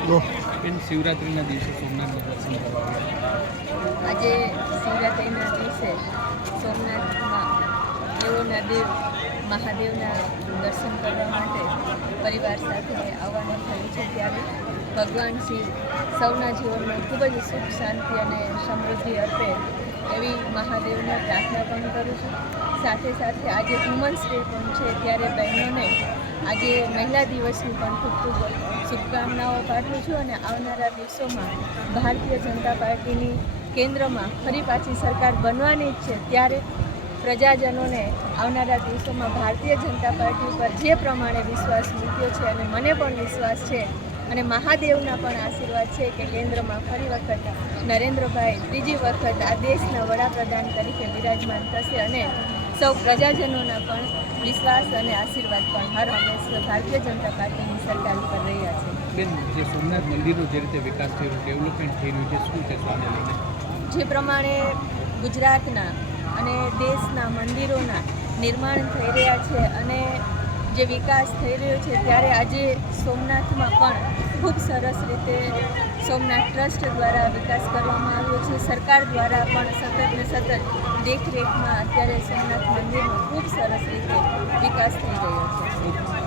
બેન શિવરાત્રિના દિવસે સોમનાથના દર્શન કરવા આવ્યા આજે શિવરાત્રિના દિવસે સોમનાથમાં દેવોના દેવ મહાદેવના દર્શન કરવા માટે પરિવાર સાથે આવવાનું થયું છે ત્યારે ભગવાન શિવ સૌના જીવનમાં ખૂબ જ સુખ, શાંતિ અને સમૃદ્ધિ અર્પે એવી મહાદેવને પ્રાર્થના પણ કરું છું. સાથે સાથે આજે વુમન્સ ડે પણ છે ત્યારે બહેનોને આજે મહિલા દિવસની પણ ખૂબ ખૂબ શુભકામનાઓ પાઠવું છું અને આવનારા દિવસોમાં ભારતીય જનતા પાર્ટીની કેન્દ્રમાં ફરી પાછી સરકાર બનવાની જ છે. ત્યારે પ્રજાજનોને આવનારા દિવસોમાં ભારતીય જનતા પાર્ટી ઉપર જે પ્રમાણે વિશ્વાસ મૂક્યો છે અને મને પણ વિશ્વાસ છે અને મહાદેવના પણ આશીર્વાદ છે કે કેન્દ્રમાં ફરી વખત નરેન્દ્રભાઈ ત્રીજી વખત આ દેશના વડાપ્રધાન તરીકે બિરાજમાન થશે અને સૌ પ્રજાજનોના પણ વિશ્વાસ અને આશીર્વાદ પણ હર હંમેશ ભારતીય જનતા પાર્ટીની સરકાર પર રહ્યા છે. બેન જે સોમનાથ મંદિરનો જે રીતે વિકાસ થયો ડેવલપમેન્ટ થઈ રહ્યું છે શું છે જે પ્રમાણે ગુજરાતના અને દેશના મંદિરોના નિર્માણ થઈ રહ્યા છે અને જે વિકાસ થઈ રહ્યો છે ત્યારે આજે સોમનાથમાં પણ ખૂબ સરસ રીતે સોમનાથ ટ્રસ્ટ દ્વારા વિકાસ કરવામાં આવ્યો છે. સરકાર દ્વારા પણ સતત ને સતત દેખરેખમાં અત્યારે સોમનાથ મંદિરનો ખૂબ સરસ રીતે વિકાસ થઈ રહ્યો છે.